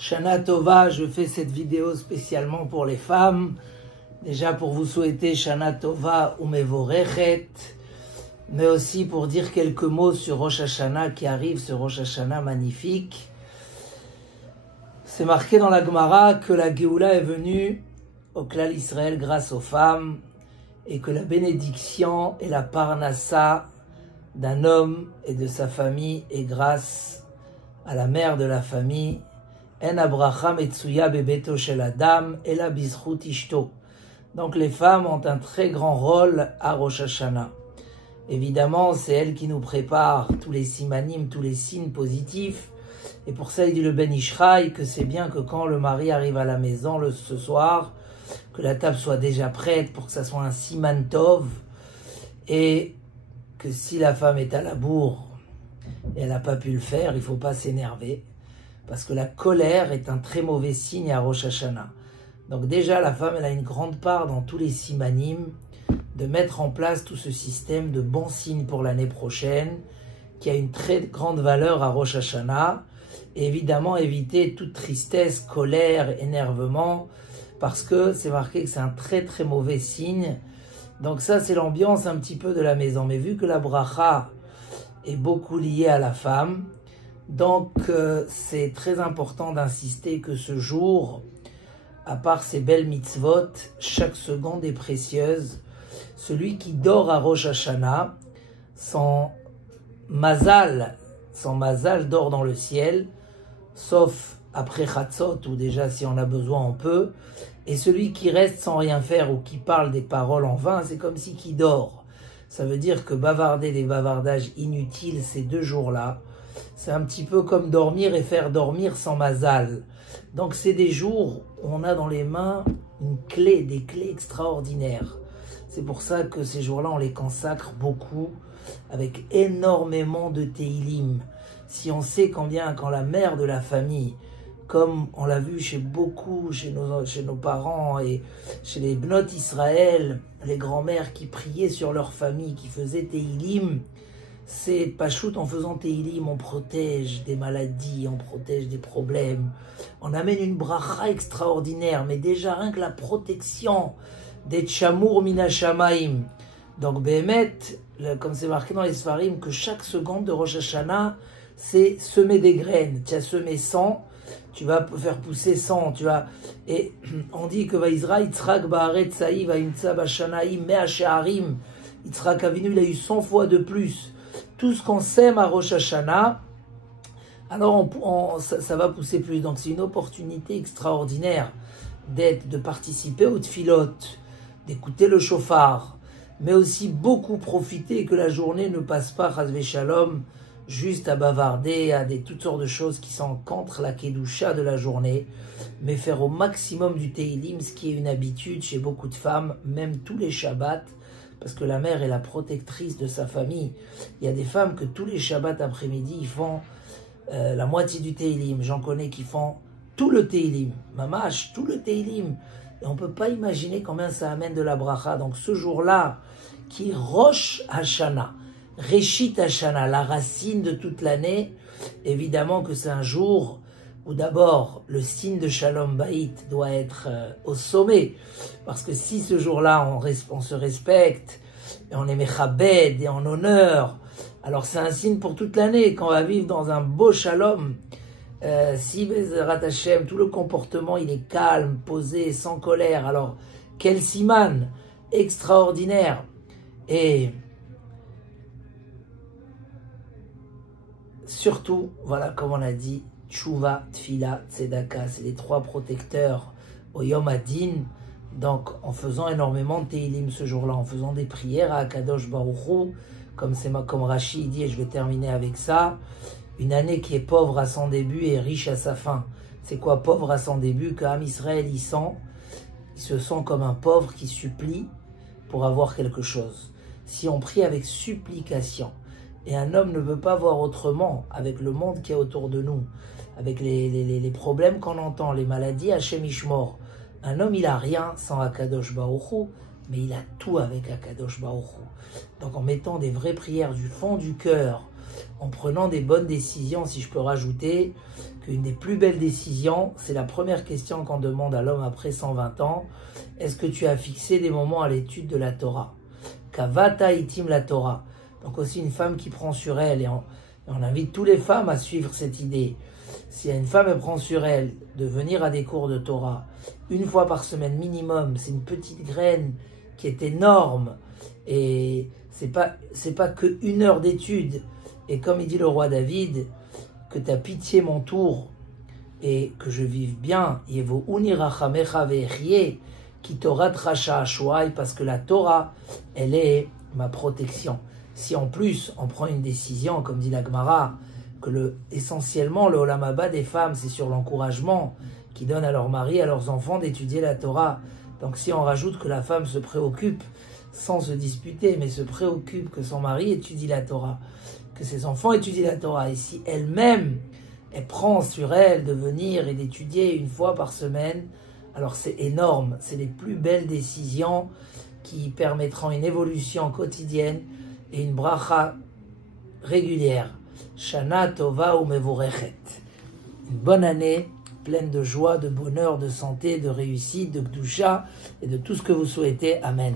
Shana Tova, je fais cette vidéo spécialement pour les femmes. Déjà pour vous souhaiter Shana Tova ou Mevorechet, mais aussi pour dire quelques mots sur Rosh Hashanah qui arrive, ce Rosh Hashanah magnifique. C'est marqué dans la Gemara que la Géoula est venue au Klal Israël grâce aux femmes et que la bénédiction et la parnassa d'un homme et de sa famille est grâce à la mère de la famille. En abracha metsuya bebeto shel adam ela bizchut ishto. Donc les femmes ont un très grand rôle à Rosh Hashanah. Évidemment, c'est elles qui nous préparent tous les simanim, tous les signes positifs. Et pour ça, il dit le Ben Ishraï que c'est bien que quand le mari arrive à la maison ce soir, que la table soit déjà prête pour que ça soit un siman tov. Et que si la femme est à la bourre et elle n'a pas pu le faire, il ne faut pas s'énerver. Parce que la colère est un très mauvais signe à Rosh Hashanah. Donc déjà, la femme, elle a une grande part dans tous les simanim de mettre en place tout ce système de bons signes pour l'année prochaine, qui a une très grande valeur à Rosh Hashanah. Et évidemment, éviter toute tristesse, colère, énervement, parce que c'est marqué que c'est un très très mauvais signe. Donc ça, c'est l'ambiance un petit peu de la maison. Mais vu que la bracha est beaucoup liée à la femme, donc c'est très important d'insister que ce jour, à part ces belles mitzvot, chaque seconde est précieuse. Celui qui dort à Rosh Hashanah, son mazal dort dans le ciel, sauf après Chatzot, ou déjà si on a besoin on peut. Et celui qui reste sans rien faire ou qui parle des paroles en vain, c'est comme si qui dort. Ça veut dire que bavarder des bavardages inutiles ces 2 jours-là, c'est un petit peu comme dormir et faire dormir sans mazal. Donc c'est des jours où on a dans les mains des clés extraordinaires. C'est pour ça que ces jours-là, on les consacre beaucoup, avec énormément de Teilim. Si on sait combien, quand la mère de la famille, comme on l'a vu chez nos parents et chez les Bnot Israël, les grands-mères qui priaient sur leur famille, qui faisaient Teilim, c'est Pachout, en faisant Teilim, on protège des maladies, on protège des problèmes, on amène une bracha extraordinaire, mais déjà rien que la protection des Tchamour Minashamaim. Donc Behemet, comme c'est marqué dans les Sfarim, que chaque seconde de Rosh Hashanah, c'est semer des graines. Tu as semé 100, tu vas faire pousser 100, et on dit que Vaïsra, Yitzhak Ba'aret Saï, Vaïmtsa Bashanaïm, Mea She'arim, Yitzhak Avinu, il a eu 100 fois de plus. Tout ce qu'on sème à Rosh Hashanah, alors ça va pousser plus. Donc c'est une opportunité extraordinaire de participer aux tfilot, d'écouter le shofar, mais aussi beaucoup profiter que la journée ne passe pas, chas shalom, juste à bavarder, à toutes sortes de choses qui sont contre la kedusha de la journée, mais faire au maximum du teilim, ce qui est une habitude chez beaucoup de femmes, même tous les shabbats, parce que la mère est la protectrice de sa famille. Il y a des femmes que tous les shabbats après-midi, ils font la moitié du teilim. J'en connais qui font tout le teilim, mamash, tout le teilim. Et on ne peut pas imaginer combien ça amène de la bracha. Donc ce jour-là, qui est Rosh Hashanah, Reshit Hashanah, la racine de toute l'année, évidemment que c'est un jour où d'abord le signe de Shalom Bayit doit être au sommet. Parce que si ce jour-là on se respecte, et on est mechabed et en honneur, alors c'est un signe pour toute l'année, qu'on va vivre dans un beau Shalom. Si Bezerat Hashem, tout le comportement il est calme, posé, sans colère, alors quel siman extraordinaire. Et surtout, voilà, comme on a dit, Tshuva, Tfila, Tzedaka, c'est les 3 protecteurs au Yom Hadin. Donc en faisant énormément de Teilim ce jour-là, en faisant des prières à Akadosh Baruch Hu, comme Rashi dit, et je vais terminer avec ça, une année qui est pauvre à son début et riche à sa fin. C'est quoi pauvre à son début? Que Am Israël il se sent comme un pauvre qui supplie pour avoir quelque chose. Si on prie avec supplication, et un homme ne peut pas voir autrement avec le monde qui est autour de nous, avec les problèmes qu'on entend, les maladies, Hashem Ishmor. Un homme il a rien sans Akadosh Baruch Hu, mais il a tout avec Akadosh Baruch Hu. Donc en mettant des vraies prières du fond du cœur, en prenant des bonnes décisions, si je peux rajouter, qu'une des plus belles décisions, c'est la première question qu'on demande à l'homme après 120 ans, est-ce que tu as fixé des moments à l'étude de la Torah? Kavata itim la Torah. Donc aussi une femme qui prend sur elle, et on invite toutes les femmes à suivre cette idée. Si une femme prend sur elle de venir à des cours de Torah, une fois par semaine minimum, c'est une petite graine qui est énorme, et c'est pas que 1 heure d'étude, et comme il dit le roi David, que ta pitié m'entoure, et que je vive bien, Yevo unirachamecha ve'echye, qui Torah tracha ashwai, parce que la Torah, elle est ma protection. Si en plus on prend une décision, comme dit la Gemara, que essentiellement le Olam Haba des femmes, c'est sur l'encouragement qui donne à leur mari, à leurs enfants d'étudier la Torah. Donc si on rajoute que la femme se préoccupe, sans se disputer, mais se préoccupe que son mari étudie la Torah, que ses enfants étudient la Torah, et si elle-même, elle prend sur elle de venir et d'étudier 1 fois par semaine, alors c'est énorme, c'est les plus belles décisions qui permettront une évolution quotidienne et une bracha régulière. Shana Tova umevorechet. Une bonne année, pleine de joie, de bonheur, de santé, de réussite, de Kedusha et de tout ce que vous souhaitez. Amen.